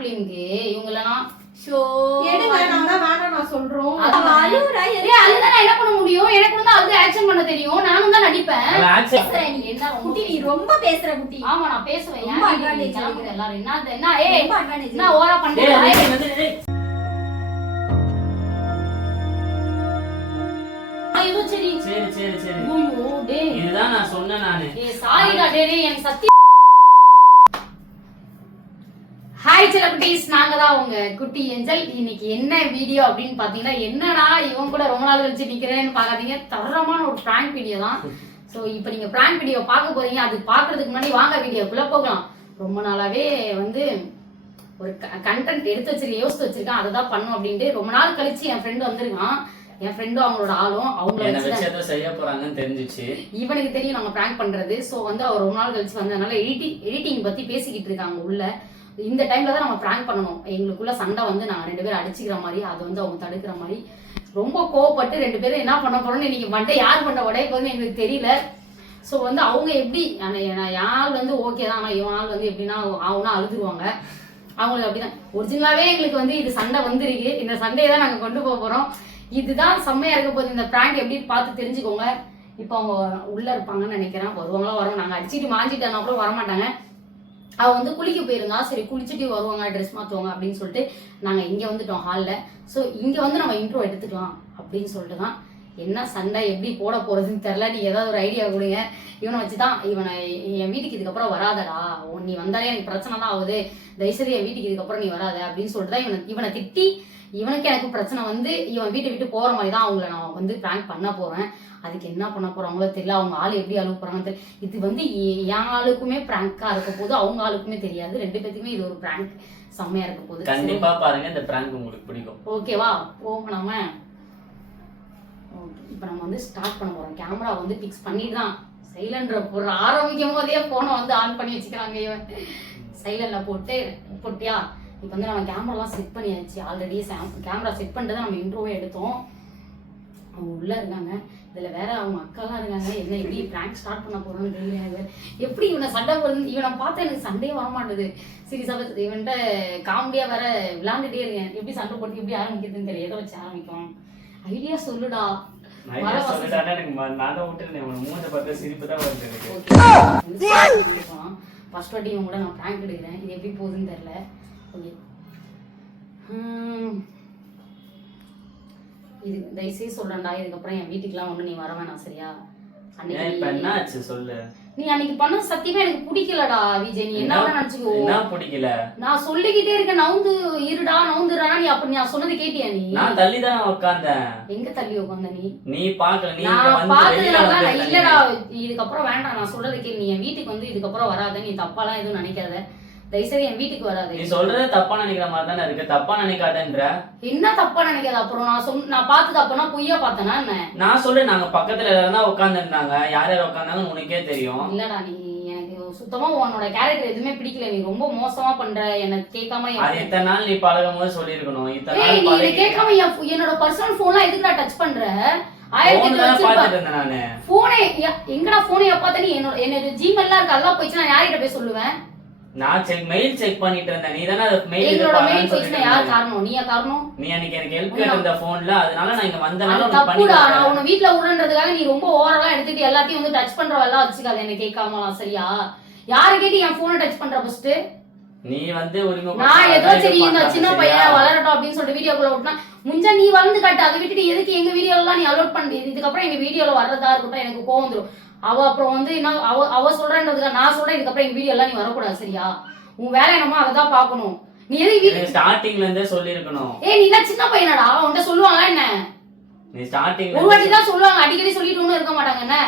பிலிம்க்கு இவங்களெல்லாம் ஷோ எடுங்க நாங்க வேணாம் நான் சொல்றோம். அவ அழுவுறா, ஏய், அதுதான் நான் என்ன பண்ண முடியும்? எனக்கு வந்து அது ஆக்ஷன் பண்ண தெரியும். நானும் தான் நடிப்பேன். பேசுற நீ. என்ன குட்டி நீ ரொம்ப பேசுற குட்டி. ஆமா நான் பேசுவேன். ரொம்ப கிளம்புங்க எடுக்கிற. எல்லாரும்? என்ன என்ன? ஏய் ரொம்ப advantage என்ன ஓரா டேய். இதுதான் நான் சொன்னேன் நானு. சாரிடா டேய் டேய் எனக்கு சத்தி ஹாய் செலபிரிட்டிஸ் நாங்க தான் உங்க குட்டி ஏஞ்சல். இன்னைக்கு என்ன வீடியோ அப்படின்னு பாத்தீங்கன்னா என்னடா இவன் கூட ரொம்ப நாள் கழிச்சு நிக்கிறேன்னு பாக்காதீங்க. தரமான ஒரு பிராங்க் வீடியோ தான். ஸோ இப்போ நீங்க பிராங்க் வீடியோ பார்க்க போறீங்க. அது பார்க்கறதுக்கு முன்னாடி வாங்க வீடியோக்குள்ள போகலாம். ரொம்ப நாளாவே வந்து ஒரு கண்டென்ட் எடுத்து வச்சிருக்கேன் யோசிச்சு வச்சிருக்கேன். அதை தான் பண்ணும் அப்படின்ட்டு ரொம்ப நாள் கழிச்சு என் ஃப்ரெண்டு வந்திருக்கான். என் ஃப்ரெண்டும் அவங்களோட ஆளும். ஏதோ செய்ய போறாங்கன்னு தெரிஞ்சுச்சு. இவனுக்கு தெரியும் நம்ம பிராங்க் பண்றது. சோ வந்து அவர் ரொம்ப நாள் கழிச்சு வந்ததுனால எடிட்டிங் எடிட்டிங் பத்தி பேசிக்கிட்டு இருக்காங்க உள்ள. இந்த டைம்ல தான் நம்ம பிராங்க் பண்ணணும். எங்களுக்குள்ள சண்டை வந்து நான் ரெண்டு பேரும் அடிச்சுக்கிற மாதிரி அதை வந்து அவங்க தடுக்கிற மாதிரி. ரொம்ப கோவப்பட்டு ரெண்டு பேரும் என்ன பண்ண போறோம்னு இன்னைக்கு மண்டே யார் பண்ண உடைய போதுன்னு எங்களுக்கு தெரியல. ஸோ வந்து அவங்க எப்படி ஆனா, நான் ஆள் வந்து ஓகே தான் ஆனால் இவன் ஆள் வந்து எப்படின்னா அவனா அழுதுருவாங்க. அவங்களுக்கு அப்படிதான். ஒரிஜினலாவே எங்களுக்கு வந்து இது சண்டை வந்துருக்கு. இந்த சண்டையை தான் நாங்கள் கொண்டு போக போறோம். இதுதான் செம்மையா இருக்க போகுது. இந்த பிராங்க் எப்படி பார்த்து தெரிஞ்சுக்கோங்க. இப்போ அவங்க உள்ள இருப்பாங்கன்னு நினைக்கிறேன். வருவாங்களா வரும் நாங்கள் அடிச்சுட்டு மாஞ்சிட்டோம்னா கூட வரமாட்டாங்க. அவள் வந்து குளிக்க போயிருந்தா சரி குளிச்சுட்டு வருவாங்க ட்ரெஸ் மாற்றுவாங்க அப்படின்னு சொல்லிட்டு நாங்கள் இங்கே வந்துட்டோம் ஹாலில் ஸோ இங்கே வந்து நம்ம இன்ட்ரோ எடுத்துக்கலாம் அப்படின்னு சொல்லிட்டு தான் என்ன சண்டை எப்படி போட போறதுன்னு தெரியல. நீ ஏதாவது ஒரு ஐடியா கொடுங்க. இவனை வச்சுதான் இவனை என் வீட்டுக்கு இதுக்கப்புறம் வராதடா. நீ வந்தாலே எனக்கு பிரச்சனை தான் ஆகுது. தயவுசெய்து என் வீட்டுக்கு இதுக்கப்புறம் நீ வராத அப்படின்னு சொல்லிட்டு தான் இவனை இவனை திட்டி இவனுக்கு எனக்கு பிரச்சனை வந்து இவன் வீட்டை விட்டு போற மாதிரி தான் அவங்கள நான் வந்து பிராங்க் பண்ண போறேன். அதுக்கு என்ன பண்ண போறாங்களோ தெரியல. அவங்க ஆள் எப்படி அழுவ போறாங்கன்னு தெரியல. இது வந்து என் ஆளுக்குமே பிராங்கா இருக்க போது அவங்க ஆளுக்குமே தெரியாது. ரெண்டு பேத்துக்குமே இது ஒரு பிராங்க் செம்மையா இருக்க போகுது கண்டிப்பா பாருங்க இந்த பிராங்க் உங்களுக்கு பிடிக்கும். ஓகேவா ஓகே இப்போ நம்ம வந்து ஸ்டார்ட் பண்ண போறோம். கேமரா வந்து ஃபிக்ஸ் பண்ணிட்டு தான் சைலண்ட்ல ஒரு ஆரம்பிக்கும் போதே போனை வந்து ஆன் பண்ணி வச்சுக்கிறாங்க இவன். சைலண்டில் போட்டு போட்டியா? இப்போ வந்து நம்ம கேமராலாம் செட் பண்ணியாச்சு. ஆல்ரெடி கேமரா செட் பண்ணிட்டு தான் நம்ம இன்ட்ரோவே எடுத்தோம். அவங்க உள்ள இருக்காங்க. இதுல வேற அவங்க அக்காலாம் இருக்காங்க. என்ன எப்படி பிராங்க் ஸ்டார்ட் பண்ண போறோம்னு தெரியாது. எப்படி இவனை சண்டை போகிறது இவனை பார்த்தா எனக்கு சண்டையே வர மாட்டேது சீரியஸா இவன்ட்ட காமெடியா வேற விளாண்டுட்டே இருக்கேன். எப்படி சண்டை போட்டு எப்படி ஆரம்பிக்கிறதுன்னு தெரியல எதை வச்சு ஆரம்பிக்கும் ஐடியா சொல்லுடா. நான் சொல்லிட்டானே எனக்கு ம- நான் தான் விட்டுருந்தேன் உனக்கு மூஞ்ச பார்த்தா சிரிப்பு தான் வருது எனக்கு. ஃபர்ஸ்ட் வாட்டி கூட நான் பிராங்க் எடுக்கிறேன். இது எப்படி போகுதுன்னு தெரியல. ஓகே இது தயவுசெய்து சொல்றேன்டா. இதுக்கப்புறம் என் வீட்டுக்குலாம் ஒண்ணு நீ வர வேணாம் சரியா? நீ அன்னைக்கு பண்ண சத்தியமா எனக்கு பிடிக்கலடா விஜய். நீ என்ன நினைச்சுக்கோ. பிடிக்கல? நான் சொல்லிக்கிட்டே இருக்கேன் நவுந்து இருடா நவுந்துடா நீ அப்ப நான் சொன்னது கேட்டியா நீ? நான் தள்ளி தான் உட்கார்ந்தேன் எங்க தள்ளி உட்காந்த நீ? நீ பாக்கல நீ நான் பார்த்ததுனால இல்லடா இதுக்கப்புறம் வேண்டாம் நான் சொல்றது கேளு. நீ என் வீட்டுக்கு வந்து இதுக்கப்புறம் வராத நீ தப்பாலாம் எதுவும் நினைக்காத. தயவுசெய்து என் வீட்டுக்கு வராத. நீ சொல்றது தப்பா நினைக்கிற மாதிரி தானே இருக்கு. தப்பா நினைக்காதன்ற. என்ன தப்பா நினைக்காத? அப்புறம் நான் சொன்ன நான் பார்த்தது அப்பனா பொய்யா பார்த்தனா என்ன? நான் சொல்லு நாங்க பக்கத்துல எல்லாரும் தான் உட்கார்ந்து இருந்தாங்க யார் யார் உட்கார்ந்தாங்கன்னு உனக்கே தெரியும். இல்லடா நீ எனக்கு சுத்தமா உன்னோட கேரக்டர் எதுவுமே பிடிக்கல. நீ ரொம்ப மோசமா பண்ற. எனக்கு கேட்காம அது என் இத்தனை நாள் நீ பழகும் போது சொல்லிருக்கணும் இத்தனை நாள் நீ இதை கேட்காம என்னோட பர்சனல் போன்லாம் எதுக்கு நான். டச் பண்ற போனே எங்கடா போனே பார்த்தா நீ? என்னோட என்னோட ஜிமெல்லாம் இருக்கு அதெல்லாம் போயிடுச்சு நான் யார்கிட்ட போய் சொல்லுவேன்? நான் செக் மெயில் செக் பண்ணிட்டு இருந்தேன். நீ தானே மெயில் என்னோட மெயில் போயிடுச்சுன்னா யார் காரணம்? நீயா காரணம்? நீ அன்னைக்கு எனக்கு ஹெல்ப் கேட்டிருந்த போன்ல அதனால நான் இங்க வந்தனால உனக்கு பண்ணி தப்புடா. நான். உன்னை வீட்ல விடுறதுக்காக நீ ரொம்ப ஓவரலா எடுத்துட்டு எல்லாத்தையும் வந்து டச் பண்ற வேலை வச்சுக்காத. என்ன கேட்காமலாம் சரியா? யாரை கேட்டு என் போனை டச் பண்ற ஃபர்ஸ்ட் நீ வந்து உரிமை நான் ஏதோ சரி இந்த சின்ன? பையன் வளரட்டும் அப்படின்னு சொல்லிட்டு வீடியோக்குள்ள விட்டுனா முஞ்சா நீ வளர்ந்து காட்டு. அதை விட்டுட்டு எதுக்கு எங்க வீடியோலாம் நீ அலோட் பண்ணி? இதுக்கப்புறம் எங்க வீடியோல வர்றதா இருக்கட்டும் எனக்கு கோவம் வந்துரும். அவ அப்புறம் வந்து என்ன அவ அவ சொல்றேன்றதுக்காக நான் சொல்றேன் இதுக்கப்புறம் எங்க வீடியோ எல்லாம் நீ வரக்கூடாது சரியா? உன் வேலை என்னமோ அதை தான் பார்க்கணும். நீ எதுக்கு எனக்கு ஸ்டார்டிங்ல இருந்தே சொல்லிருக்கணும் ஏய் நீ என்ன சின்ன பையனடா உன்கிட்ட சொல்லுவாங்களா என்ன? நீ ஸ்டார்டிங்ல ஒரு வாட்டி தான் சொல்லுவாங்க அடிக்கடி சொல்லிட்டு இருக்க மாட்டாங்க என்ன?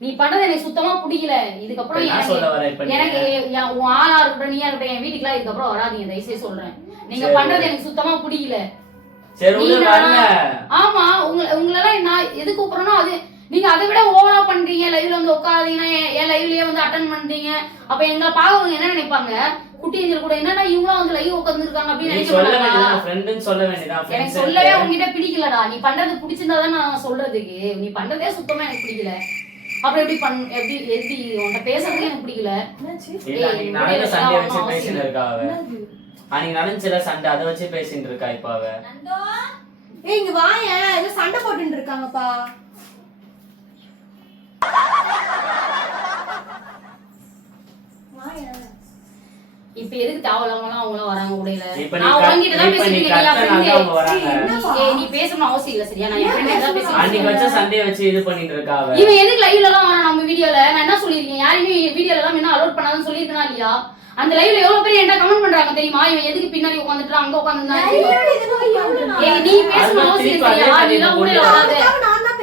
நீ பண்றது எனக்கு சுத்தமா பிடிக்கல. இதுக்கப்புறம் எனக்கு உன் ஆளா இருக்கட்டும் நீயா இருக்கட்டும் என் வீட்டுக்குலாம் இதுக்கப்புறம் வராதீங்க தயவுசெய்து சொல்றேன். நீங்க. பண்றது எனக்கு சுத்தமா பிடிக்கல. ஆமா உங்க உங்களெல்லாம் நான் எது கூப்பிடுறேனோ அது நீங்க அதை விட ஓவரா பண்றீங்க லைவ்ல வந்து உட்காரீங்கன்னா என் லைவ்லயே வந்து அட்டன் பண்றீங்க. அப்ப எங்களை பாக்கவங்க என்ன நினைப்பாங்க? குட்டி ஏஞ்சல் கூட என்னடா இவங்களும் வந்து லைவ் உட்காந்துருக்காங்க அப்படின்னு நினைக்க சொல்ல வேண்டியதான் எனக்கு சொல்லவே. உங்ககிட்ட பிடிக்கலடா. நீ பண்றது பிடிச்சிருந்தா தான் நான் சொல்றதுக்கு நீ பண்றதே சுத்தமா எனக்கு பிடிக்கல. அப்புறம் எப்படி பண் எப்படி எப்படி உன்கிட்ட பேசுறதுக்கு எனக்கு பிடிக்கல? அன்னைக்கு நடந்துச்சுல சண்டை அதை வச்சு பேசிட்டு இருக்கா இப்ப அவ? ஏய் இங்க வாயேன். ஏதோ சண்டை போட்டுட்டு இருக்காங்கப்பா. இப்ப எதுக்கு தேவையில்லாமலாம் அவங்கள வராங்க உடையில? நீ நான் உங்ககிட்ட தான் பேசிட்டு நீ பேசணும் அவசியம் இல்ல சரியா? நான் என் தான் அன்னைக்கு வச்ச இருக்கேன். சண்டையை வச்சு இது பண்ணிட்டு இருக்கா அவ இவன் எதுக்கு லைவ்ல எல்லாம் வரான் நம்ம வீடியோல நான் என்ன சொல்லியிருக்கேன்? யாரையுமே வீடியோல எல்லாம் என்ன அலோட் பண்ணாதுன்னு சொல்லியிருக்கனா இல்லையா? அந்த லைவ்ல எவ்வளவு பேர் என்ன கமெண்ட் பண்றாங்க தெரியுமா? இவன் எதுக்கு பின்னாடி உட்காந்துட்டு அங்க ஏய் நீ பேசணும் அவசியம் இல்லையா அதே நீ எல்லாம் உடையில வராத.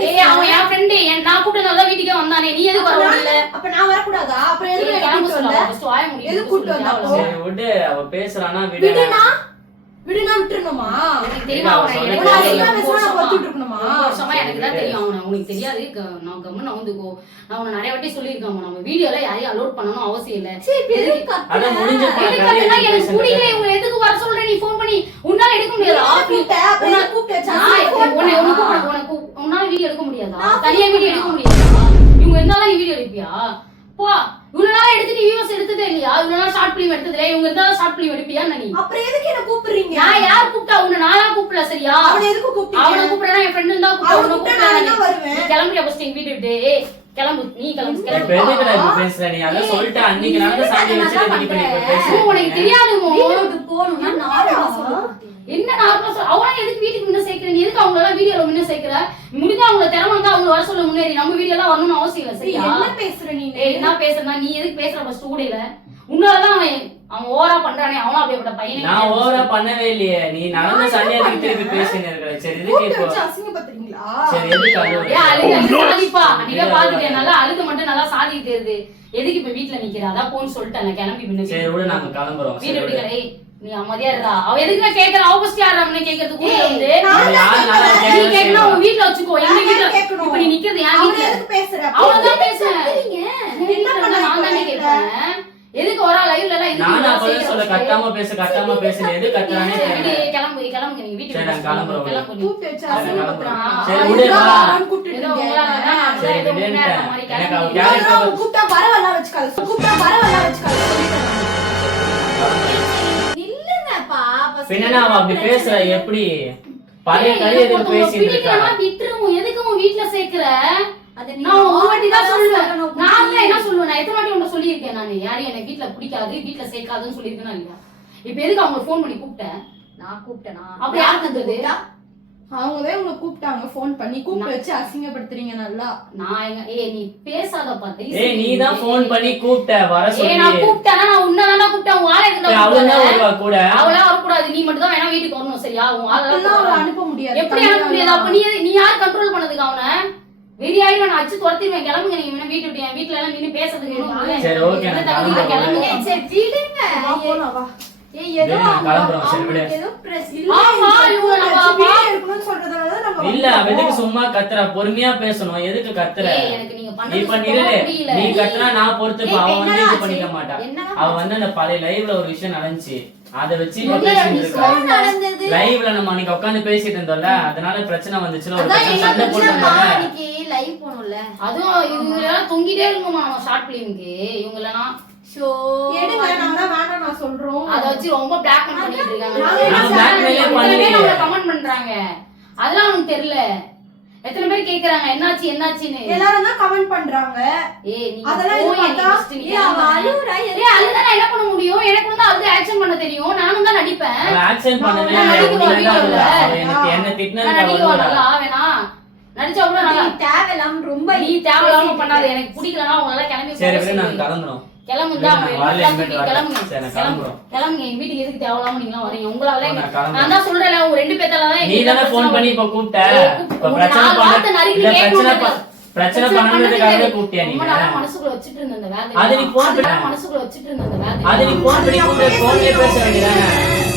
ஏய். அவன் என் ஃப்ரெண்டு நான் கூப்பிட்டு தான் வீட்டுக்கே வந்தானே நீ எதுக்கு வர முடியல அப்ப நான் வரக்கூடாதா அப்புறம் எதுக்கு கூப்பிட்டு. வந்த? எதுக்கு கூப்பிட்டு வந்த. சரி விடு அவ பேசுறானா விடு விடுனா விட்டுறணுமா எனக்கு உனக்கு தெரியும். வருஷமா- எனக்கு தான் அவனை உனக்கு தெரியாது க- நான் கம்மன் நவுந்துக்கோ நான் உன்னை நிறைய வாட்டி சொல்லியிருக்கேன் நம்ம வீடியோல யாரையும் அலோட் பண்ணணும் அவசியம் இல்ல. எனக்கு. புரியல எதுக்கு வர சொல்ற? நீ ஃபோன் பண்ணி உன்னால எடுக்க முடியாது? உன்னால வீடியோ எடுக்க முடியாதா? தனியா வீடியோ எடுக்க? முடியாதா? இவங்க இருந்தாலும் நீ வீடியோ எடுப்பியா? போ வியூஸ் எடுத்ததே இல்லையா? இவ்வளவு நாள் ஷார்ட் பிலிம் எடுத்ததே இவங்க இருந்தாலும் ஷார்ட் பிலிம் எடுப்பியா நீ அப்புறம் எதுக்கு என்ன கூப்பிடுறீங்க? நான் யார் கூப்பிட்டா? உன்னை நானா கூப்பிடல சரியா? அவனை எதுக்கு? அவனை கூப்பிடா என் ஃப்ரெண்டு தான் கூப்பிட்டா அவனை கூப்பிட்டா வருவேன். கிளம்புறியா ஃபர்ஸ்ட் எங்க வீட்டு விட்டு? ஏய், கிளம்பு நீ கிளம்பு கிளம்பு. பேசுற நீ? அதான் சொல்லிட்டு. அன்னைக்கு நடந்த வச்சு உனக்கு போகணும்னா சொல்லு. என்ன நார்மலா சொல்ல அவனா எதுக்கு வீட்டுக்கு முன்ன சேர்க்கிற? நீ எதுக்கு அவங்கள எல்லாம் வீடியோல முன்ன சேர்க்கிற? முடிஞ்சா அவங்க திறமை வந்து அவங்க வர சொல்ல முன்னேறி நம்ம வீடியோ எல்லாம் வரணும்னு அவசியம் இல்லை சரியா? என்ன பேசுற நீ என்ன பேசுறா நீ எதுக்கு பேசுற ஃபர்ஸ்ட் கூடையில? உன்னாலதான் அவன் அவன் ஓவரா பண்றானே அவனும் அப்படிப்பட்ட பையனே நான் ஓவரா பண்ணவே இல்லையே. நீ நடந்த சண்டையை திருப்பி இருக்கிற. சரி எதுக்கு இப்போ? அசிங்கப்படுத்துறீங்களா? எதுக்கு சாதிப்பா. அன்னைக்கே பாத்துட்டேன் நல்லா அழுது மட்டும் நல்லா சாதி தெரியுது எதுக்கு இப்ப வீட்டுல நிக்கிற? அதான் போன்னு சொல்லிட்டேன் நான் கிளம்பி பின்ன சரி விடு நாங்க கிளம்புறோம். வீடு சரி விடு. விடுக்கல ஏய் நீ அமைதியா இருடா அவ எதுக்கு நான் கேக்குற அவ ஃபர்ஸ்ட் யாரா அவனே கேக்குறது கூட வந்து நான். நீ செய்வான். உன் வீட்ல வச்சுக்கோ எங்க நான் வீட்ல தான் கேட்கணும். இப்ப நீ நிக்கிறது என் அவனை வீட்ல எதுக்கு பேசுற? என்ன நான் தானே எதுக்கு வரா லைவ்ல எல்லாம் அப்பவே செய்யற சொல்ல? கட்டாம பேசு கட்டாம பேசு எது சரி, தெரியல கிளம்பு கிளம்புங்க நீங்க வீட்டுக்கு சரி, நான் கிளம்புறேன், கிளம்பு. கூப்பிட்டு வச்சு சரி, அசிங்கப்படுத்துறான். சரி, விடு, வா. நான் கிளம்பி. இதெல்லாம் அவன் கூப்பிட்டா வரவெல்லாம் வச்சுக்காத. கூப்பிட்டா வரவெல்லாம் வச்சுக்காத. பின்ன அவன் அப்படி பேசுற எப்படி பழைய கதை எதுக்கு பேசிட்டு இருக்கா விட்டுருவோம். எதுக்கு உன் வீட்ல சேர்க்கிற? நான் ஒரு வாட்டி தான் சொல்லுவேன். நான் என்ன சொல்லுவேன்? நான் எத்தனை வாட்டி உன்கிட்ட சொல்லியிருக்கேன் நானு. யாரையும் எனக்கு வீட்ல பிடிக்காது, வீட்ல சேர்க்காதுன்னு சொல்லியிருக்கேனா இல்லையா? இப்ப எதுக்கு அவங்க phone பண்ணி கூப்பிட்டேன்? நான் கூப்பிட்டேனா? அப்ப யார் கூப்பிட்டது? அவங்கதான் உங்களை கூப்பிட்டாங்க ஃபோன் பண்ணி கூப்பிட்டு வச்சு அசிங்கப்படுத்துறீங்க நல்லா. நான் எங்க- ஏய், நீ பேசாதப்பா, தயவு ஏய் நீ. தான் போன் பண்ணி கூப்பிட்ட. வர ஏய், சொல்லி. நான் கூப்பிட்டேனா, நான் உன்னைதான்டா கூப்பிட்டேன். உன் ஆளை தான் கூப்பிட்ட? வருவா கூட. அவளாம் வரக்கூடாது. நீ மட்டும் தான் வேணா வீட்டுக்கு வரணும், சரியா? உன் அப்படிலாம் அவளை. அனுப்ப முடியாது. எப்படி அனுப்ப முடியாது? அப்ப நீ நீ யார் கண்ட்ரோல் பண்ணதுக்கு அவனை? வெறியாயி நான் அடிச்சு துரத்திடுவேன். கிளம்புங்க நீங்க வேணா வீட்டு விட்டு என் வீட்டுல எல்லாம் நின்னு பேசுறதுக்கு சரி, கிளம்புறேன். கிளம்புங்க. சரி விடுங்க. வா போலாம் வா. இல்ல, எதுக்கு. சும்மா கத்துற? பொறுமையா பேசணும். எதுக்கு கத்துற? நில்லு புரியல. நீ கத்துனா நான் பொறுத்துப்ப ஏய், அவ வந்து என்னடா இது? பண்ணிக்க மாட்டா. என்னடா அவ வந்து அந்த பழைய லைவ்ல ஒரு விஷயம் நடந்துச்சு. அத வச்சு நீ லைவ்ல நம்ம அன்னைக்கு உட்கார்ந்து பேசிட்டு இருந்தோம்ல அதனால பிரச்சனை வந்துச்சுல. ஒரு சண்டை பிரச்சனைப்பா, போட்டுருந்தோம்ல அன்னைக்கு live போனோம்ல. அதுவும் இவங்க எல்லாம் தொங்கிட்டே இருக்குமா நம்ம ஷார்ட் பிலிமுக்கு இவங்க எடுங்க, தான் நான் சொல்றோம். அத வச்சு ரொம்ப பிளாக் பண்ணிட்டு இருக்காங்க. கமெண்ட் பண்றாங்க. அதெல்லாம் அவனுக்கு தெரியல. எத்தனை பேர் கேக்குறாங்க? என்னாச்சு என்னாச்சுன்னு. எல்லாரும் தான் comment பண்றாங்க. ஏய் நீ அதெல்லாம் இது பார்த்தா, அவ நான் என்ன பண்ண முடியும்? எனக்கு வந்து அழுது ஆக்ஷன் பண்ண தெரியும். நானும் தான் நடிப்பேன். ஆக்சன் பண்ணவே எனக்கு என்ன நான் திட்டினதுக்கு நடிக்க அவ நல்லா வேணா. நடிச்சா கூட நல்லா. நீ தேவையில்லாம ரொம்ப நீ தேவையில்லாம பண்ணாத எனக்கு பிடிக்கலன்னா அவங்க எல்லாம் கிளம்பி சரி நான் அவங்க கிளம்புங்க கிளம்புங்க. கிளம்புங்க. எங்க வீட்டுக்கு எதுக்கு தேவையில்லாம நீங்க வரீங்க? உங்களால நான் தான் சொல்றேன் உங்க ரெண்டு பேத்தால தான் நீ தானே போன் பண்ணி இப்ப கூப்பிட்ட. இப்ப பிரச்சனை பண்ண பிரச்சனை கூப்பிட்டியா மனசுக்குள்ள வச்சிட்டு இருந்த அந்த வேலை அது நீ பண்ணி- அதெல்லாம் மனசுக்குள்ள வச்சிட்டு இருந்த அந்த வேலை அது நீ போன் பண்ணி கூப்பிட்டு போன்லயே பேச வேண்டியதானே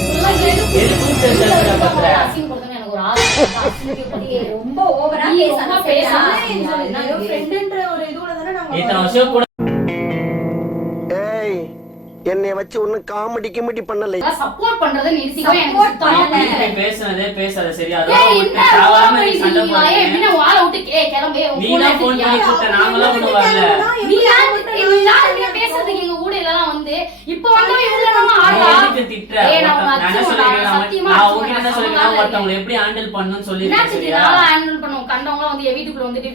இதெல்லாம் எதுக்கு எது கூப்பிட்டு பேசுறதுல பத்திர அசிங்கப்படுத்தணும் எனக்கு ஒரு ஆசை அசிங்கப்படுத்தி ஏய், ரொம்ப ஓவரா friend-ன்ற ஒரு இதுல தானே இத்தனை. வருஷம் கூட என்னைய வச்சு ஒன்னும் காமெடி கிமெடி பண்ணல சப்போர்ட் பண்றதை நிறுத்திக்கோ எனக்கு சுத்தமா. பிடிக்கல. நீ பேசுனதே பேசாத சரியா என்ன phone நீ சண்டை போடுறீங்க உன் ஆளை விட்டு கே- கிளம்பு. நீ தான் எடுத்துட்டியா? பண்ணி கூப்பிட்ட நாங்களாம் ஒண்ணும் வரல நீ யாரு- நீ யாருக்கிட்ட பேசுறதுக்கு எங்க ஊடையில எல்லாம் வந்து வந்து இப்ப வந்தவன் இவ்வளவு நேரமா நீ ஆடுறா எதுக்கு திட்டுற? ஏய், நான் ஒருத்தன்- நான் என்ன நான் உன்கிட்ட என்ன. சொல்லிருக்கேன், சமமா ஒருத்தவங்களை எப்படி சொல்லிருக்கேன், என்னாச்சு சரியா? நல்லா ஹேண்டில் பண்ணுவோம் கண்டவங்க வந்து என் வீட்டுக்குள்ள வந்துட்டு.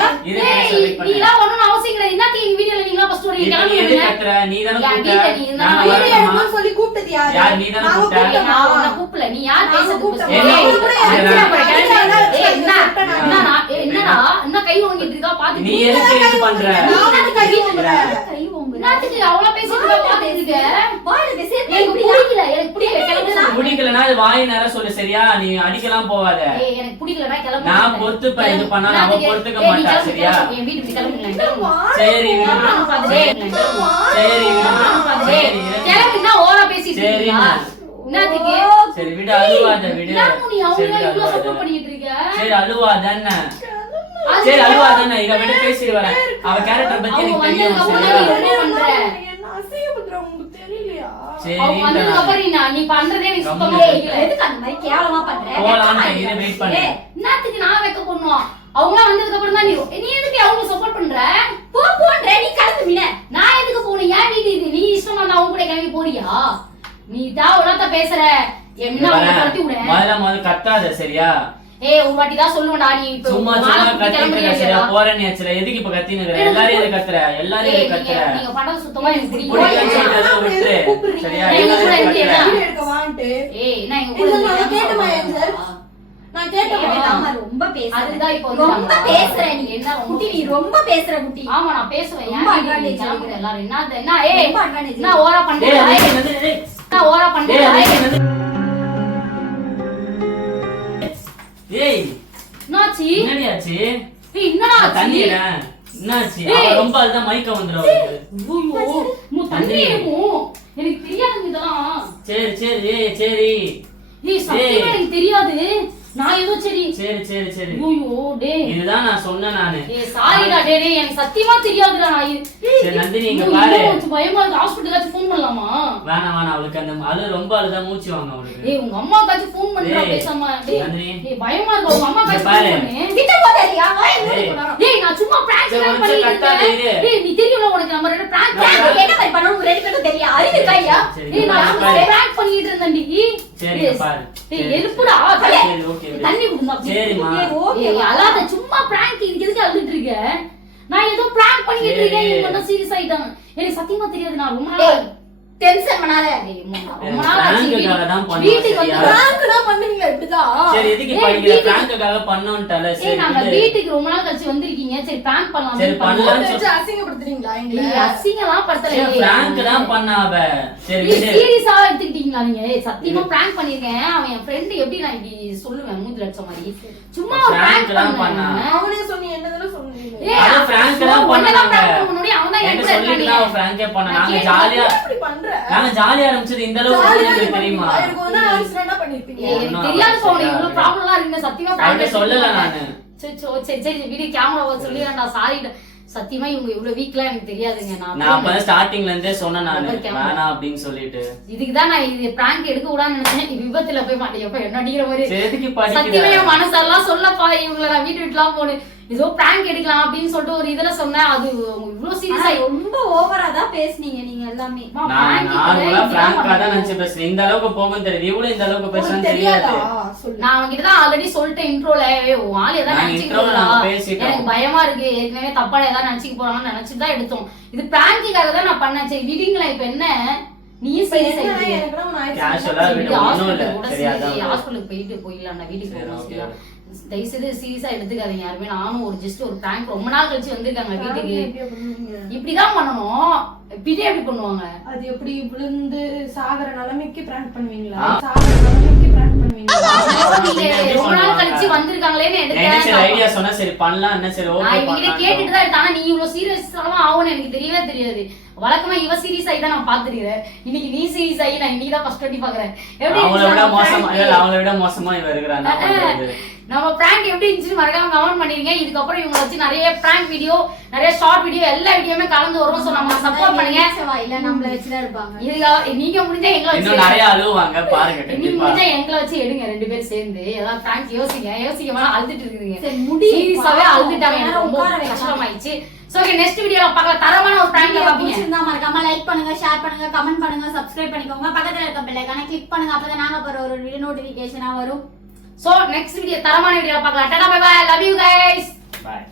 நீலாம் ஒண்ணும் அவசியம் கிடையாது. இன்னத்துக்கு எங்க வீடியோல நீங்களா ஃபர்ஸ்ட் ஒரு நீ சொல்லி கூப்பிட்டது யாரு? யார் நீ தானே நாங்க கூப்பிட்ட? ஏய், நான் உன்னை கூப்பிட்டோமா? கூப்பிடல. நீ யார் நாங்க பேசுறது? என்ன? என்னடா என்ன கை வாங்கிட்டு இருக்கா? பாத்து நீ எதுக்கு இது பண்ற? நானும் கை வாங்குற. கை ஓங்குற. என்னத்துக்கு அவ்வளவு பேசிட்டு இருக்கா பாத்துட்டு இருக்க வாயில பேசி. எனக்கு பிடிக்கல எனக்கு பிடிக்கல கிளம்பு பிடிக்கலனா அது வாய் நேர சொல்லு சரியா? நீ அடிக்கலாம் போவாத ஏய் எனக்கு பிடிக்கலடா கிளம்பு நான் பொறுத்துப்பேன், இது பண்ணாலும் அவ பொறுத்துக்க மாட்டா, சரியா? என் வீட்டுக்கு சரி. சரி சரி. கிளம்புனா ஓவரா பேசிட்டு சரி? நான். சரி விடு அழுவாத விடு. என்ன நீ சரி அழுவாத சப்போர்ட் பண்ணிட்டு இருக்க. சரி அழுவாதானே அது சரி அழுவாதானே இத விட பேசிட்டு வரேன். அவ கேரக்டர் பத்தி அவங்க எனக்கு தெரியும் வந்ததுக்கு சரியா அப்புறம் நீ என்ன? என்ன வந்ததுக்கு அப்புறம் நீ நான் எதுக்கு நான் அவங்க வந்ததுக்கு அப்புறம் தான் நீ நீ எதுக்கு அவங்க சப்போர்ட் பண்ற? போ போன்ற நீ மீன நான் எதுக்கு போகணும்? ஏன் வீடு இது. நீ இஷ்டமா இருந்தா அவங்க கூட கிளம்பி போறியா? நீ தேவையில்லாத பேசுற. என் முன்ன அவங்க கட்டி விட. முதல்ல முதல்ல கத்தாத சரியா? ஏய் ஒரு வாட்டி தான் சொல்லுவேன்டா நீ. இப்ப சும்மா சும்மா கத்திட்டு? போறேன்னு ஏச்சுல எதுக்கு இப்ப எல்லாரும் கத்துற? எல்லாரும் கத்துற? நீங்க பண்றது சுத்தமா எனக்கு சரியா? எல்லாரும் இருக்கு, ஏய் கூட நான் கேட்டேமா? நான் ஆமா ரொம்ப பேசுற. அதுதான் இப்போ வந்து ரொம்ப நாங்க- பேசுற நீ. என்ன குட்டி நீ ரொம்ப பேசுற குட்டி. ஆமா நான் பேசுவேன். ஏன் ரொம்ப இருக்கு. எல்லாரும் என்ன? என்ன ஏய் ரொம்ப advantage என்ன ஓரா ஏய், ஏய் என்னாச்சு? என்னடி ஆச்சு ஏய் என்னடா தண்ணிடா என்னாச்சு? அவ. ரொம்ப அதுதான் மயக்கம் அவளுக்கு. ஐயோ. மு தண்ணி இருக்கும் எனக்கு தெரியாதுங்க இதெல்லாம். சரி சரி. ஏய் சரி. ஏய் சத்தியமா எனக்கு தெரியாது. நான் ஏதோ சரி. சரி சரி சரி. ஐயோ டேய். இதுதான் நான் சொன்னேன் நானு. சாரிடா டேய் டேய் எனக்கு சத்தியமா தெரியாதுடா நான் சரி நந்தினி இங்க ஐயோ, பாரு. இன்னும் கொஞ்சம் பயமா இருக்கு. ஹாஸ்பிடலாச்சும் ஃபோன் பண்ணலாமா? வேணாம் வேணாம் அவளுக்கு அந்த அழு ரொம்ப அழுதா மூச்சு வாங்க அவளுக்கு. ஏய் உங்க ஃபோன் பண்றா பேசாம. டேய் நந்தினி. ஏய் பயமா இருக்கு. உங்க இங்க பாரு. ஃபோன் கிட்ட வாய் டேய். நான் சும்மா பிராங்க். டேய் நீ தெரியும்ல உனக்கு நம்ம ரெண்டு பிராங்க் நான் பிராங்க் என்ன மாதிரி பண்ணணும் ரெண்டு பேரும் தெரியும். அறிவு இருக்கா ஐயா சரி, ஏய் நான் இங்க பாரு. பிராங்க் பண்ணிட்டு இருந்தேன்டி. சரி, பாரு. டேய் எதுக்குடா சரி, okay. தண்ணி குடுங்க. அழாத சும்மா பிராங்க் இதுக்கு எதுக்கு அழுதுட்டு இருக்க? நான் ஏதோ பிராங்க் பண்ணிட்டு. இருக்கேன் இவங்க சீரியஸ் ஆயிட்டாங்க. எனக்கு சத்தியமா தெரியாது நான் ரொம்ப நாள் டென்ஷன் பண்ணாத. நாள் வீட்டுக்கு- வந்து பண்ணுவீங்களா இப்படிதான்? சரி எதுக்கு பிராங்குக்காக பண்ணோன்ட்டால ஏய் சரி நாங்க விடு. வீட்டுக்கு ரொம்ப நாள் கழிச்சு வந்திருக்கீங்க. சரி பிராங்க் பண்ணலாம் சரி, பண்ணலாம். வச்சு அசிங்கப்படுத்துறீங்களா எங்களை? அசிங்கலாம் படுத்தல. ஏய், prank தான் பண்ணா அவ சரி சீரியஸா எடுத்துக்கிட்டீங்களா நீங்க? ஏய், சத்தியமா பிராங்க் பண்ணிருக்கேன் அவன் என் ஃப்ரெண்ட் எப்படி நான் இப்படி சொல்லுவேன்? மூஞ்சில அடிச்ச மாதிரி. சும்மா பிராங்க் தான் பண்ணா. அவனே சொன்னி என்னதானே சொன்னீங்க? ஏய், prank தான் பண்ணாங்க. முன்னாடி அவன் தான் என் என்கிட்ட கூட சொல்லிட்டு அவன் ஏ பண்ணா. நாங்க. ஜாலியா இப்படி பண்ற? நாங்க ஜாலியா ஆரம்பிச்சது இந்த அளவுக்கு தெரியுமா? ஒண்ணும் தெரியாது போன இவ்வளவு. ப்ராப்ளம்லாம் இருக்குன்னு சத்தியமா அவன்கிட்ட சொல்லல நானு. சரி சரி, சரி சரி வீடியோ கேமரா சொல்லிடுறேன்டா சாரி சத்தியமா இவங்க இவ்வளவு வீக்லாம் எனக்கு தெரியாதுங்க. நான் நான் அப்ப ஸ்டார்டிங்ல இருந்தே சொன்னேன் நானு. Number camera. வேணாம் அப்படின்னு சொல்லிட்டு. இதுக்கு தான் நான் இது பிராங்க் எடுக்க கூடாதுன்னு நினைச்சேன். விபத்துல போய் மாட்டேன் எப்ப என்ன அடிக்கிற மாதிரி? சத்தியமா என் மனசெல்லாம் சொல்லப்பா இவங்கள நான் வீட்டு விட்டுலாம் போனேன் ஏதோ பிராங்க் எடுக்கலாம் அப்படின்னு சொல்லிட்டு ஒரு இதுல சொன்னேன். அது இவ்வளவு சீரியஸா ரொம்ப ஓவரா தான் பேசுனீங்க நீங்க எல்லாமே. நான் நார்மலா பிராங்கா தான் நினைச்சு பேசுறேன் இந்த அளவுக்கு போகும் தெரியுது. இவ்வளவு இந்த அளவுக்கு பேசுறேன்னு தெரியாதா? நான் அவன்கிட்ட தான் ஆல்ரெடி சொல்லிட்டேன் இன்ட்ரோல உன் ஆள் ஏதாவது பேசிட்டோம். எனக்கு பயமா இருக்கு. ஏற்கனவே தப்பா ஏதாவது நினைச்சுக்க போறாங்கன்னு நினைச்சுட்டு தான் எடுத்தோம். இது பிராங்கிக்காக தான் நான் பண்ணேன். சரி விடுங்களேன் இப்ப என்ன? விடு. ஹாஸ்பிட்டலுக்கு போயிட்டு போயிடலாம். நான் வீட்டுக்கு. சரியா? தயவுசெய்து சீரியஸா எடுத்துக்காதீங்க யாருமே. நானும் ஒரு ஜஸ்ட் ஒரு பிராங்க் ரொம்ப நாள் கழிச்சு வந்திருக்காங்க வீட்டுக்கு? இப்படிதான் பண்ணணும். இப்படியே எப்படி பண்ணுவாங்க? அது எப்படி விழுந்து சாகர நிலைமைக்கு பிராங்க் பண்ணுவீங்களா. சாகர நிலைமைக்கு பிராங்க் பண்ணுவீங்களா? ரொம்ப நாள் கழிச்சு வந்திருக்காங்களேன்னு நான் எடுத்தேன். ஐடியா சொன்னா சரி பண்ணலாம் என்ன சரி நான் ஓகே கேட்டுட்டு தான் ஆனா நீ இவ்வளவு சீரியஸ் ஆகும்னு எனக்கு தெரியவே தெரியாது. வழக்கமா இவ சீரியஸ் ஆகி தான் நான் பாத்துருக்கேன் இன்னைக்கு நீ சீரியஸ் ஆகி நான் இன்னைக்கு தான் ஃபர்ஸ்ட் வாட்டி பாக்குறேன் எப்படி அவங்கள விட இருந்துச்சு மோசமா நம்ம இல்ல prank? அவங்கள விட மோசமா இவ இருக்கிறா என்ன பண்றது நம்ம பிராங்க் எப்படி இருந்துச்சு மறக்காம கமெண்ட் பண்ணிருங்க. இதுக்கப்புறம் இவங்க வச்சு நிறைய பிராங்க் வீடியோ நிறைய ஷார்ட் வீடியோ எல்லா வீடியோமே கலந்து வரும் சோ நம்ம சப்போர்ட் பண்ணுங்க. இல்ல நம்மள வச்சுதான் இருப்பாங்க. இதுக்காக நீங்க முடிஞ்சா எங்களை வச்சு நிறைய அழுவாங்க பாருங்க நீங்க முடிஞ்சா எங்களை வச்சு எடுங்க ரெண்டு பேரும் சேர்ந்து. ஏதாவது பிராங்க் யோசிங்க. யோசிக்க வேணா அழுதுட்டு இருக்குதுங்க. சரி முடி சீரியஸாவே அழுதுட்டாங்க ரொம்ப. கஷ்டமாயிடுச்சு. சோ ஓகே நெக்ஸ்ட் வீடியோல பார்க்கலாம். தரமான ஒரு பிராங்க்ல பாப்பீங்க பிடிச்சிருந்தா மறக்காம லைக் பண்ணுங்க ஷேர் பண்ணுங்க கமெண்ட் பண்ணுங்க சப்ஸ்கிரைப் பண்ணிக்கோங்க. பக்கத்துல இருக்க பெல் ஐகானை கிளிக் பண்ணுங்க அப்பதான் நாங்க போற ஒரு வீடியோ நோட்டிபிகேஷனா வரும். சோ நெக்ஸ்ட் வீடியோ தரமான வீடியோ பார்க்கலாம் tata bye bye love you guys bye